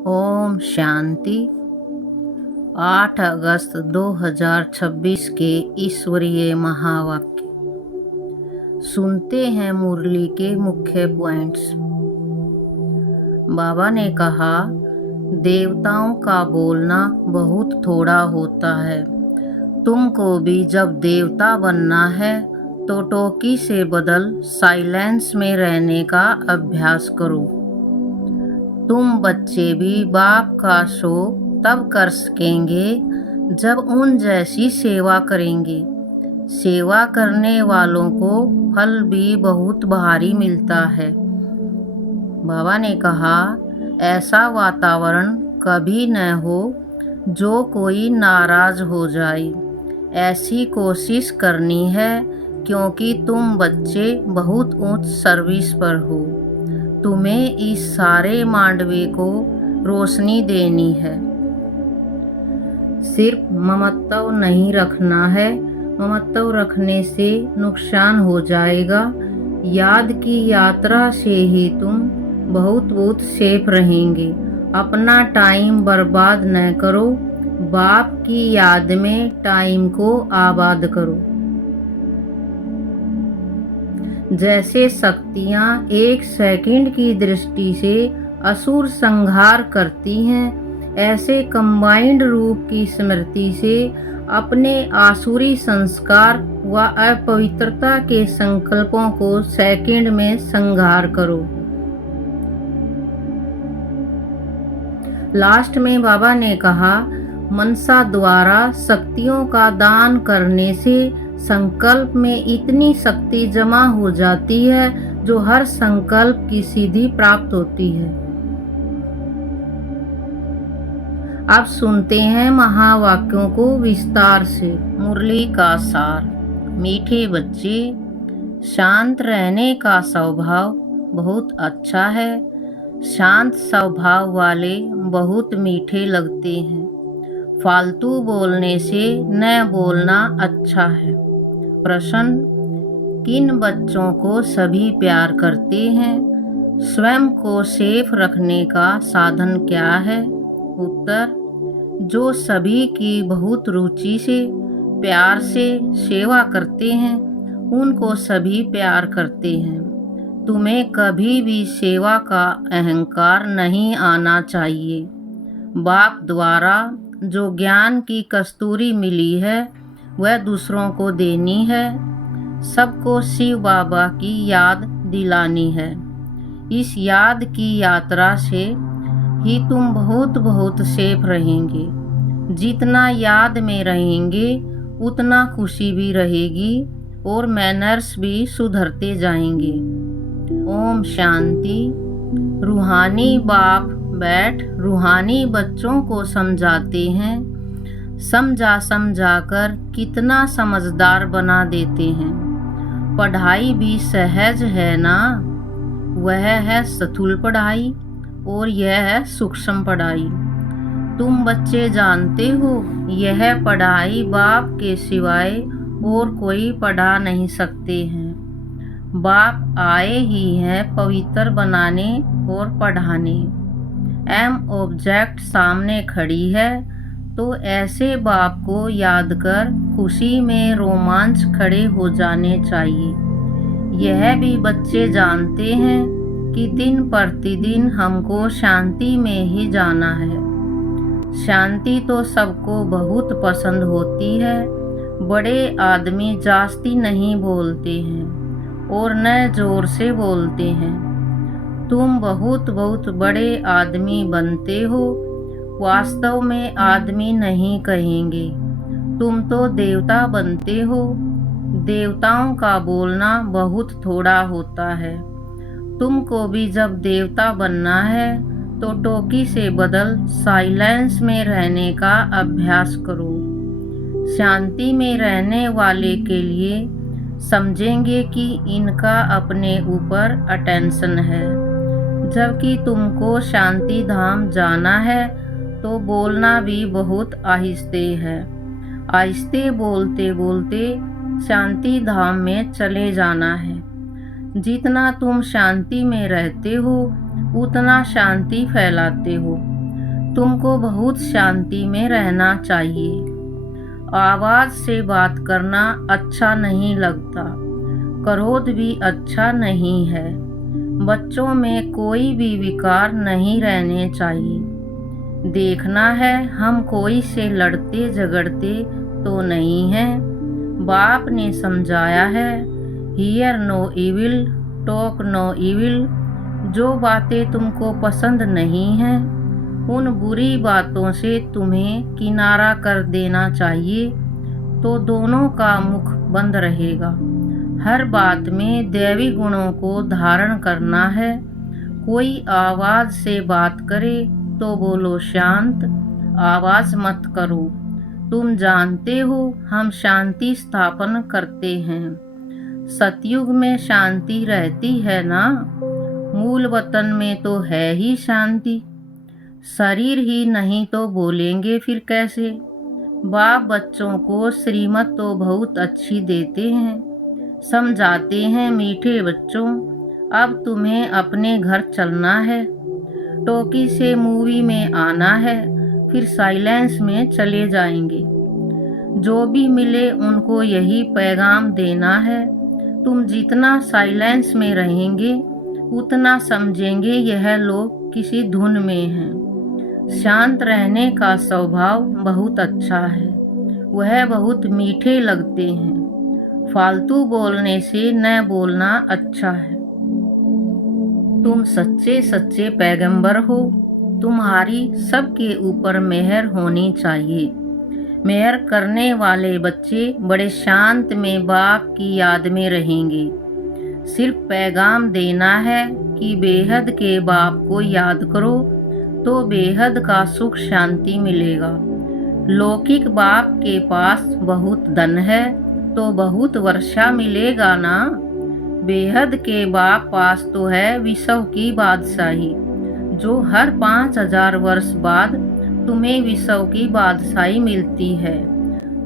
ओम शांति। 8 अगस्त 2026 के ईश्वरीय महावाक्य। सुनते हैं मुरली के मुख्य पॉइंट्स। बाबा ने कहा, देवताओं का बोलना बहुत थोड़ा होता है। तुमको भी जब देवता बनना है तो टोकी से बदल साइलेंस में रहने का अभ्यास करो। तुम बच्चे भी बाप का शो तब कर सकेंगे जब उन जैसी सेवा करेंगे। सेवा करने वालों को फल भी बहुत भारी मिलता है। बाबा ने कहा, ऐसा वातावरण कभी न हो जो कोई नाराज हो जाए। ऐसी कोशिश करनी है क्योंकि तुम बच्चे बहुत उच्च सर्विस पर हो। तुम्हें इस सारे मांडवे को रोशनी देनी है। सिर्फ ममत्व नहीं रखना है, ममत्व रखने से नुकसान हो जाएगा। याद की यात्रा से ही तुम बहुत सेफ रहेंगे। अपना टाइम बर्बाद न करो, बाप की याद में टाइम को आबाद करो। जैसे शक्तियाँ 1 सेकंड की दृष्टि से असुर संहार करती हैं, ऐसे कंबाइंड रूप की स्मृति से अपने आसुरी संस्कार व अपवित्रता के संकल्पों को सेकंड में संहार करो। लास्ट में बाबा ने कहा, मनसा द्वारा शक्तियों का दान करने से संकल्प में इतनी शक्ति जमा हो जाती है जो हर संकल्प की सिद्धि प्राप्त होती है। अब सुनते हैं महावाक्यों को विस्तार से। मुरली का सार। मीठे बच्चे, शांत रहने का स्वभाव बहुत अच्छा है। शांत स्वभाव वाले बहुत मीठे लगते हैं। फालतू बोलने से न बोलना अच्छा है। प्रश्न, किन बच्चों को सभी प्यार करते हैं? स्वयं को सेफ रखने का साधन क्या है? उत्तर, जो सभी की बहुत रुचि से प्यार से सेवा करते हैं उनको सभी प्यार करते हैं। तुम्हें कभी भी सेवा का अहंकार नहीं आना चाहिए। बाप द्वारा जो ज्ञान की कस्तूरी मिली है वह दूसरों को देनी है। सबको शिव बाबा की याद दिलानी है। इस याद की यात्रा से ही तुम बहुत सेफ रहेंगे। जितना याद में रहेंगे उतना खुशी भी रहेगी और मैनर्स भी सुधरते जाएंगे। ओम शांति। रूहानी बाप बैठ रूहानी बच्चों को समझाते हैं। समझा कर कितना समझदार बना देते हैं। पढ़ाई भी सहज है ना? वह है स्थूल पढ़ाई और यह है सूक्ष्म पढ़ाई। तुम बच्चे जानते हो यह पढ़ाई बाप के सिवाय और कोई पढ़ा नहीं सकते हैं। बाप आए ही हैं पवित्र बनाने और पढ़ाने। एम ऑब्जेक्ट सामने खड़ी है तो ऐसे बाप को याद कर खुशी में रोमांच खड़े हो जाने चाहिए। यह भी बच्चे जानते हैं कि दिन प्रतिदिन हमको शांति में ही जाना है। शांति तो सबको बहुत पसंद होती है। बड़े आदमी जास्ती नहीं बोलते हैं और न जोर से बोलते हैं। तुम बहुत बड़े आदमी बनते हो। वास्तव में आदमी नहीं कहेंगे। तुम तो देवता बनते हो। देवताओं का बोलना बहुत थोड़ा होता है। तुमको भी जब देवता बनना है तो टोकी से बदल साइलेंस में रहने का अभ्यास करो। शांति में रहने वाले के लिए समझेंगे कि इनका अपने ऊपर अटेंशन है। जबकि तुमको शांति धाम जाना है तो बोलना भी बहुत आहिस्ते है। आहिस्ते बोलते बोलते शांति धाम में चले जाना है। जितना तुम शांति में रहते हो उतना शांति फैलाते हो। तुमको बहुत शांति में रहना चाहिए। आवाज से बात करना अच्छा नहीं लगता। क्रोध भी अच्छा नहीं है। बच्चों में कोई भी विकार नहीं रहने चाहिए। देखना है हम कोई से लड़ते झगड़ते तो नहीं हैं। बाप ने समझाया है, hear no evil, talk no evil. जो बातें तुमको पसंद नहीं हैं, उन बुरी बातों से तुम्हें किनारा कर देना चाहिए, तो दोनों का मुख बंद रहेगा। हर बात में दैवी गुणों को धारण करना है। कोई आवाज से बात करे तो बोलो शांत, आवाज मत करो। तुम जानते हो हम शांति स्थापन करते हैं। सतयुग में शांति रहती है ना। मूल वतन में तो है ही शांति। शरीर ही नहीं तो बोलेंगे फिर कैसे। बाप बच्चों को श्रीमत तो बहुत अच्छी देते हैं। समझाते हैं, मीठे बच्चों अब तुम्हें अपने घर चलना है। टोकी से मूवी में आना है, फिर साइलेंस में चले जाएंगे। जो भी मिले उनको यही पैगाम देना है। तुम जितना साइलेंस में रहेंगे उतना समझेंगे यह लोग किसी धुन में हैं। शांत रहने का स्वभाव बहुत अच्छा है। वह बहुत मीठे लगते हैं। फालतू बोलने से न बोलना अच्छा है। तुम सच्चे सच्चे पैगंबर हो। तुम्हारी सबके ऊपर मेहर होनी चाहिए। मेहर करने वाले बच्चे बड़े शांत में बाप की याद में रहेंगे। सिर्फ पैगाम देना है कि बेहद के बाप को याद करो तो बेहद का सुख शांति मिलेगा। लौकिक बाप के पास बहुत धन है तो बहुत वर्षा मिलेगा ना। बेहद के बाप पास तो है विश्व की बादशाही, जो हर 5000 वर्ष बाद तुम्हें विश्व की बादशाही मिलती है।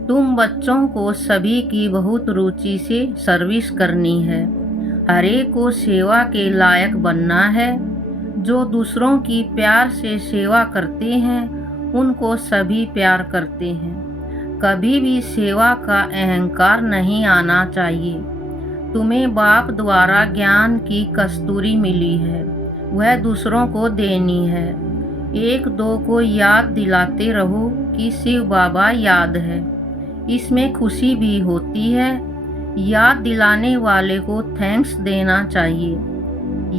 तुम बच्चों को सभी की बहुत रुचि से सर्विस करनी है। हर एक को सेवा के लायक बनना है। जो दूसरों की प्यार से सेवा करते हैं उनको सभी प्यार करते हैं। कभी भी सेवा का अहंकार नहीं आना चाहिए। तुम्हें बाप द्वारा ज्ञान की कस्तूरी मिली है, वह दूसरों को देनी है। एक दो को याद दिलाते रहो कि शिव बाबा याद है। इसमें खुशी भी होती है। याद दिलाने वाले को थैंक्स देना चाहिए।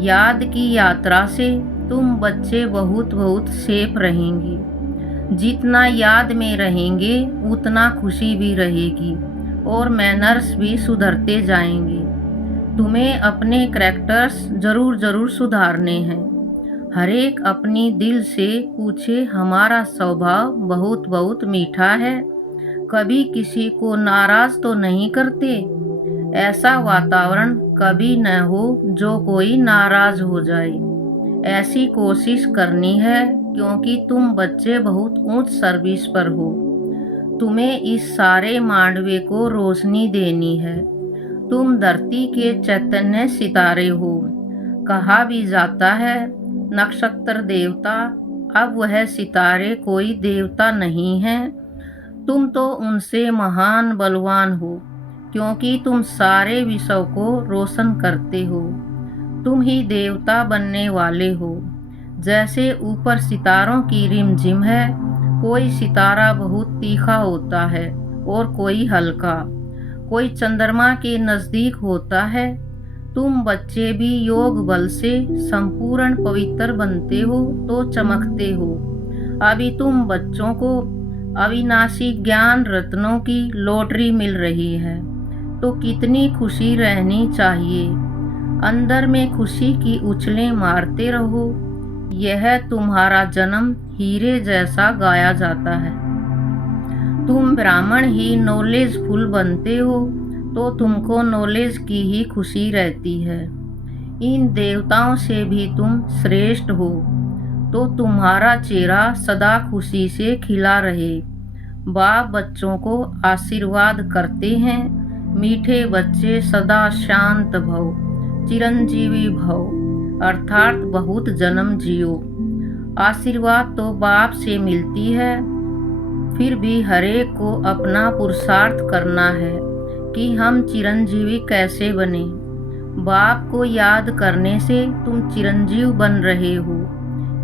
याद की यात्रा से तुम बच्चे बहुत बहुत सेफ रहेंगे। जितना याद में रहेंगे उतना खुशी भी रहेगी और मैनर्स भी सुधरते जाएंगे। तुम्हें अपने करैक्टर्स जरूर सुधारने हैं। हर एक अपनी दिल से पूछे, हमारा स्वभाव बहुत बहुत मीठा है, कभी किसी को नाराज तो नहीं करते। ऐसा वातावरण कभी न हो जो कोई नाराज हो जाए। ऐसी कोशिश करनी है क्योंकि तुम बच्चे बहुत ऊंच सर्विस पर हो। तुम्हें इस सारे मांडवे को रोशनी देनी है। तुम धरती के चैतन्य सितारे हो। कहा भी जाता है नक्षत्र देवता, अब वह सितारे कोई देवता नहीं है। तुम तो उनसे महान बलवान हो क्योंकि तुम सारे विश्व को रोशन करते हो। तुम ही देवता बनने वाले हो। जैसे ऊपर सितारों की रिमझिम है, कोई सितारा बहुत तीखा होता है और कोई हल्का, कोई चंद्रमा के नजदीक होता है। तुम बच्चे भी योग बल से संपूर्ण पवित्र बनते हो तो चमकते हो। अभी तुम बच्चों को अविनाशी ज्ञान रत्नों की लॉटरी मिल रही है, तो कितनी खुशी रहनी चाहिए। अंदर में खुशी की उछलें मारते रहो। यह तुम्हारा जन्म हीरे जैसा गाया जाता है। तुम ब्राह्मण ही नॉलेजफुल बनते हो तो तुमको नॉलेज की ही खुशी रहती है। इन देवताओं से भी तुम श्रेष्ठ हो तो तुम्हारा चेहरा सदा खुशी से खिला रहे। बाप बच्चों को आशीर्वाद करते हैं, मीठे बच्चे सदा शांत भव, चिरंजीवी भव, अर्थात बहुत जन्म जियो। आशीर्वाद तो बाप से मिलती है, फिर भी हरेक को अपना पुरुषार्थ करना है कि हम चिरंजीवी कैसे बने। बाप को याद करने से तुम चिरंजीव बन रहे हो,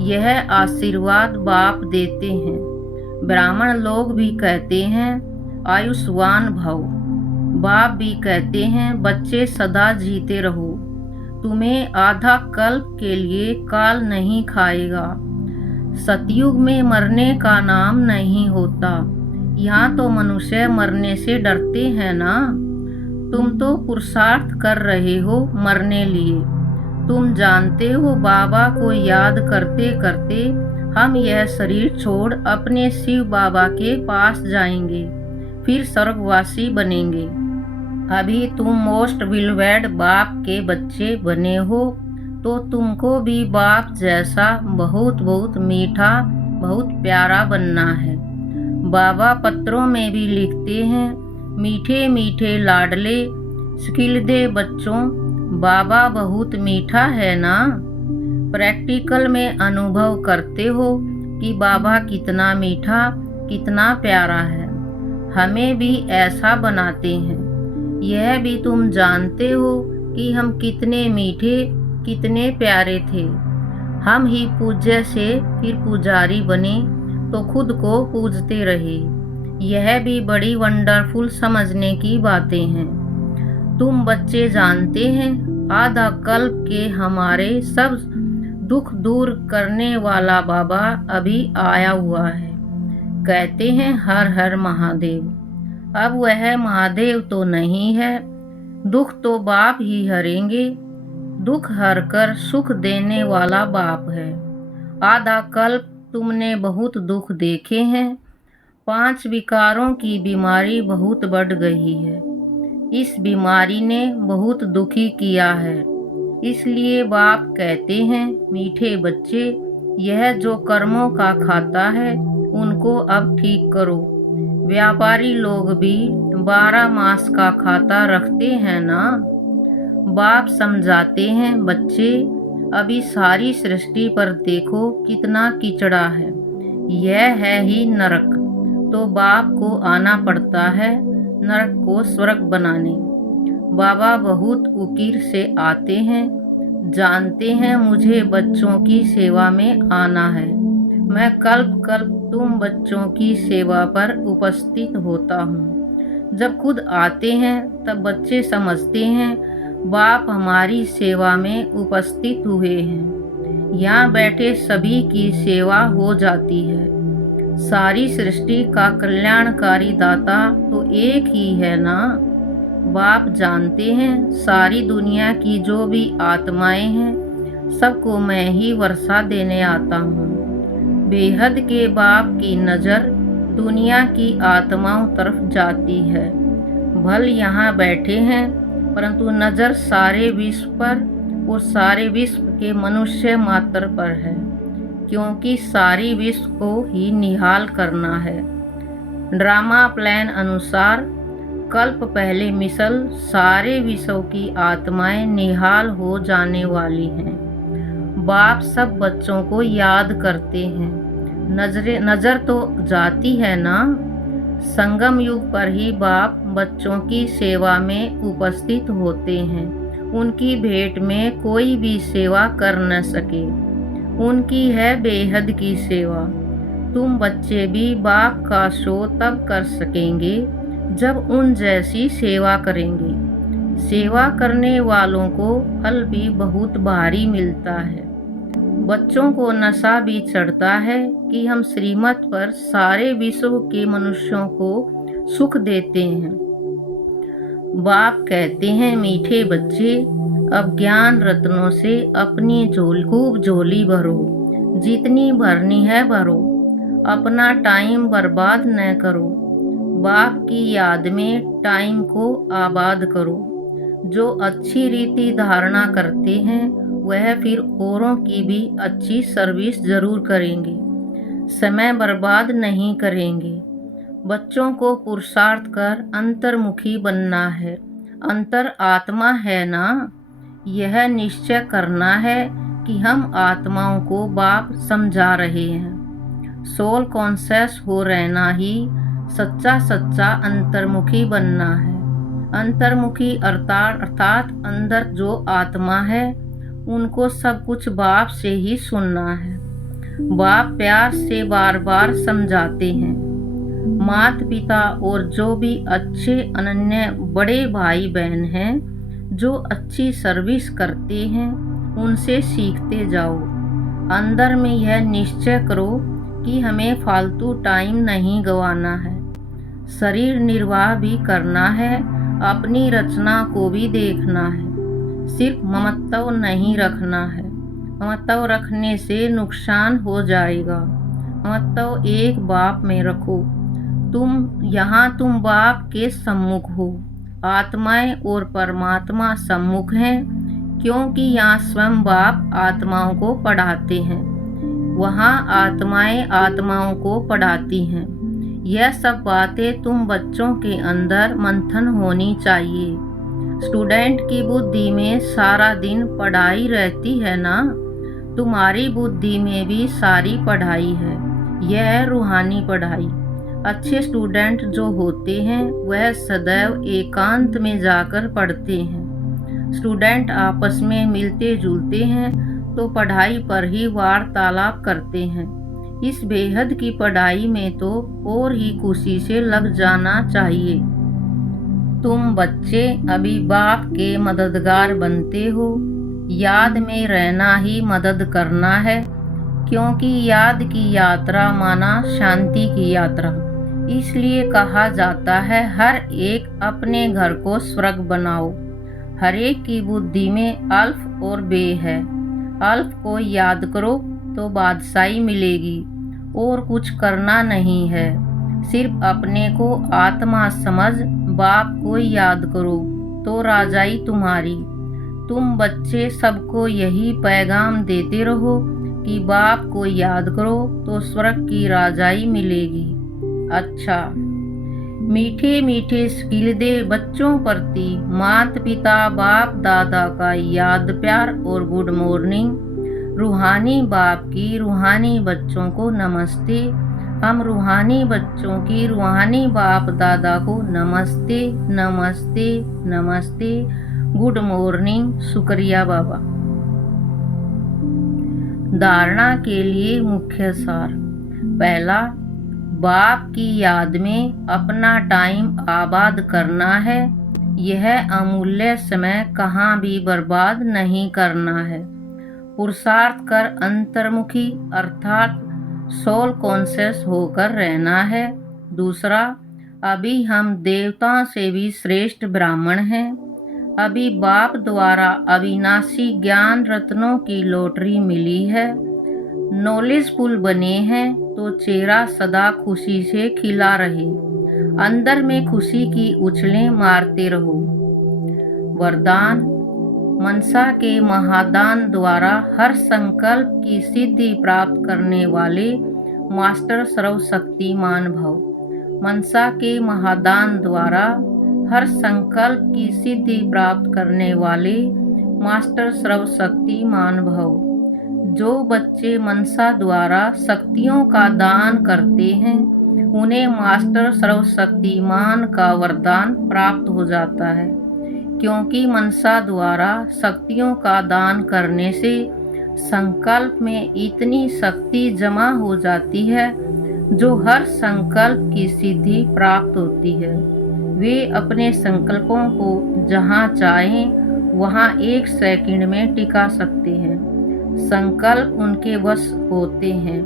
यह आशीर्वाद बाप देते हैं। ब्राह्मण लोग भी कहते हैं आयुष्मान भव, बाप भी कहते हैं बच्चे सदा जीते रहो, तुम्हें आधा कल्प के लिए काल नहीं खाएगा। सतयुग में मरने का नाम नहीं होता, यहाँ तो मनुष्य मरने से डरते हैं ना। तुम तो पुरुषार्थ कर रहे हो मरने लिए। तुम जानते हो बाबा को याद करते करते हम यह शरीर छोड़ अपने शिव बाबा के पास जाएंगे, फिर स्वर्गवासी बनेंगे। अभी तुम मोस्ट बिलवेड बाप के बच्चे बने हो, तो तुमको भी बाप जैसा बहुत बहुत मीठा, बहुत प्यारा बनना है। बाबा पत्रों में भी लिखते हैं, मीठे मीठे लाडले सिखिलदे बच्चों, बाबा बहुत मीठा है ना। प्रैक्टिकल में अनुभव करते हो कि बाबा कितना मीठा, कितना प्यारा है। हमें भी ऐसा बनाते हैं। यह भी तुम जानते हो कि हम कितने मीठे, कितने प्यारे थे। हम ही पूज्य से फिर पुजारी बने तो खुद को पूजते रहे। यह भी बड़ी वंडरफुल समझने की बातें हैं। तुम बच्चे जानते हैं, आधा कल्प के हमारे सब दुख दूर करने वाला बाबा अभी आया हुआ है। कहते हैं हर हर महादेव। अब वह महादेव तो नहीं है, दुख तो बाप ही हरेंगे। दुख हर कर सुख देने वाला बाप है। आधा कल्प तुमने बहुत दुख देखे हैं। 5 विकारों की बीमारी बहुत बढ़ गई है। इस बीमारी ने बहुत दुखी किया है। इसलिए बाप कहते हैं मीठे बच्चे, यह जो कर्मों का खाता है उनको अब ठीक करो। व्यापारी लोग भी 12 मास का खाता रखते हैं ना। बाप समझाते हैं बच्चे, अभी सारी सृष्टि पर देखो कितना कीचड़ा है, यह है ही नरक। तो बाप को आना पड़ता है नरक को स्वर्ग बनाने। बाबा बहुत उकीर से आते हैं, जानते हैं मुझे बच्चों की सेवा में आना है। मैं कल्प कल्प तुम बच्चों की सेवा पर उपस्थित होता हूँ। जब खुद आते हैं तब बच्चे समझते हैं बाप हमारी सेवा में उपस्थित हुए हैं। यहाँ बैठे सभी की सेवा हो जाती है। सारी सृष्टि का कल्याणकारी दाता तो एक ही है ना। बाप जानते हैं सारी दुनिया की जो भी आत्माएं हैं सबको मैं ही वर्षा देने आता हूँ। बेहद के बाप की नज़र दुनिया की आत्माओं तरफ जाती है। भल यहाँ बैठे हैं परंतु नज़र सारे विश्व पर और सारे विश्व के मनुष्य मात्र पर है, क्योंकि सारी विश्व को ही निहाल करना है। ड्रामा प्लान अनुसार कल्प पहले मिसल सारे विश्व की आत्माएं निहाल हो जाने वाली हैं। बाप सब बच्चों को याद करते हैं। नज़र तो जाती है ना। संगम युग पर ही बाप बच्चों की सेवा में उपस्थित होते हैं। उनकी भेंट में कोई भी सेवा कर न सके। उनकी है बेहद की सेवा। तुम बच्चे भी बाप का शो तब कर सकेंगे जब उन जैसी सेवा करेंगे। सेवा करने वालों को फल भी बहुत भारी मिलता है। बच्चों को नशा भी चढ़ता है कि हम श्रीमत पर सारे विश्व के मनुष्यों को सुख देते हैं। बाप कहते हैं मीठे बच्चे, अब ज्ञान रत्नों से अपनी खूब झोली भरो, जितनी भरनी है भरो। अपना टाइम बर्बाद न करो। बाप की याद में टाइम को आबाद करो। जो अच्छी रीति धारणा करते हैं वह फिर औरों की भी अच्छी सर्विस जरूर करेंगे, समय बर्बाद नहीं करेंगे। बच्चों को पुरुषार्थ कर अंतर्मुखी बनना है। अंतर आत्मा है ना। यह निश्चय करना है कि हम आत्माओं को बाप समझा रहे हैं। सोल कॉन्शियस हो रहना ही सच्चा सच्चा अंतर्मुखी बनना है। अंतर्मुखी अर्थात अंदर जो आत्मा है उनको सब कुछ बाप से ही सुनना है। बाप प्यार से बार बार समझाते हैं। माता पिता और जो भी अच्छे अनन्य बड़े भाई बहन हैं जो अच्छी सर्विस करते हैं उनसे सीखते जाओ। अंदर में यह निश्चय करो कि हमें फालतू टाइम नहीं गंवाना है। शरीर निर्वाह भी करना है, अपनी रचना को भी देखना है। सिर्फ ममत्व नहीं रखना है। ममत्व रखने से नुकसान हो जाएगा। ममत्व एक बाप में रखो। तुम बाप के सम्मुख हो। आत्माएं और परमात्मा सम्मुख हैं, क्योंकि यहाँ स्वयं बाप आत्माओं को पढ़ाते हैं, वहाँ आत्माएं आत्माओं को पढ़ाती हैं। यह सब बातें तुम बच्चों के अंदर मंथन होनी चाहिए। स्टूडेंट की बुद्धि में सारा दिन पढ़ाई रहती है ना, तुम्हारी बुद्धि में भी सारी पढ़ाई है। यह है रूहानी पढ़ाई। अच्छे स्टूडेंट जो होते हैं वह सदैव एकांत में जाकर पढ़ते हैं। स्टूडेंट आपस में मिलते जुलते हैं तो पढ़ाई पर ही वार्तालाप करते हैं। इस बेहद की पढ़ाई में तो और ही खुशी से लग जाना चाहिए। तुम बच्चे अभी बाप के मददगार बनते हो। याद में रहना ही मदद करना है, क्योंकि याद की यात्रा माना शांति की यात्रा। इसलिए कहा जाता है हर एक अपने घर को स्वर्ग बनाओ। हर एक की बुद्धि में अल्फ और बे है। अल्फ को याद करो तो बादशाही मिलेगी और कुछ करना नहीं है। सिर्फ अपने को आत्मा समझ बाप को याद करो तो राजाई तुम्हारी। तुम बच्चे सबको यही पैगाम देते रहो कि बाप को याद करो तो स्वर्ग की राजाई मिलेगी। अच्छा, मीठे मीठे स्किल दे बच्चों प्रति माता पिता बाप दादा का याद प्यार और गुड मॉर्निंग। रूहानी बाप की रूहानी बच्चों को नमस्ते। हम रूहानी बच्चों की रूहानी बाप दादा को नमस्ते नमस्ते नमस्ते, गुड मॉर्निंग, शुक्रिया बाबा। धारणा के लिए मुख्य सार। पहला, बाप की याद में अपना टाइम आबाद करना है। यह अमूल्य समय कहाँ भी बर्बाद नहीं करना है। पुरुषार्थ कर अंतर्मुखी अर्थात सोल कॉन्शियस होकर रहना है। दूसरा, अभी हम देवताओं से भी श्रेष्ठ ब्राह्मण हैं। अभी बाप द्वारा अविनाशी ज्ञान रत्नों की लॉटरी मिली है। नॉलेजफुल बने हैं तो चेहरा सदा खुशी से खिला रहे। अंदर में खुशी की उछलें मारते रहो। वरदान। मनसा के महादान द्वारा हर संकल्प की सिद्धि प्राप्त करने वाले मास्टर सर्वशक्तिमान भव। मनसा के महादान द्वारा हर संकल्प की सिद्धि प्राप्त करने वाले मास्टर सर्वशक्तिमान भव। जो बच्चे मनसा द्वारा शक्तियों का दान करते हैं उन्हें मास्टर सर्वशक्तिमान का वरदान प्राप्त हो जाता है, क्योंकि मनसा द्वारा शक्तियों का दान करने से संकल्प में इतनी शक्ति जमा हो जाती है जो हर संकल्प की सिद्धि प्राप्त होती है। वे अपने संकल्पों को जहाँ चाहें वहाँ 1 सेकंड में टिका सकते हैं। संकल्प उनके वश होते हैं।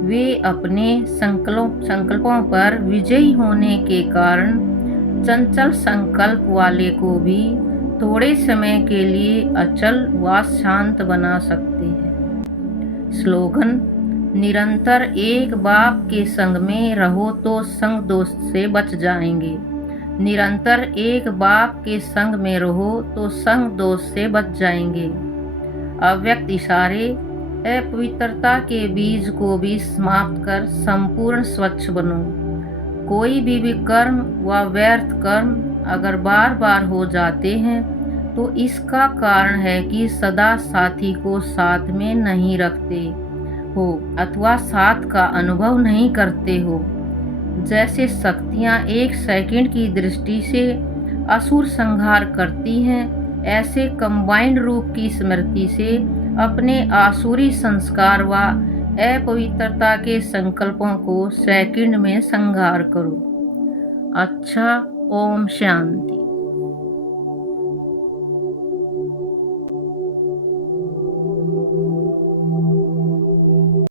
वे अपने संकल्पों पर विजयी होने के कारण चंचल संकल्प वाले को भी थोड़े समय के लिए अचल व शांत बना सकते हैं। स्लोगन। निरंतर एक बाप के संग में रहो तो संग दोष से बच जाएंगे। निरंतर एक बाप के संग में रहो तो संग दोष से बच जाएंगे। अव्यक्त इशारे। अपवित्रता के बीज को भी समाप्त कर संपूर्ण स्वच्छ बनो। कोई भी कर्म व व्यर्थ कर्म अगर बार बार हो जाते हैं तो इसका कारण है कि सदा साथी को साथ में नहीं रखते हो अथवा साथ का अनुभव नहीं करते हो। जैसे शक्तियाँ एक सेकंड की दृष्टि से असुर संहार करती हैं, ऐसे कंबाइंड रूप की स्मृति से अपने आसुरी संस्कार व अपवित्रता के संकल्पों को सेकंड में संहार करो। अच्छा, ओम शांति।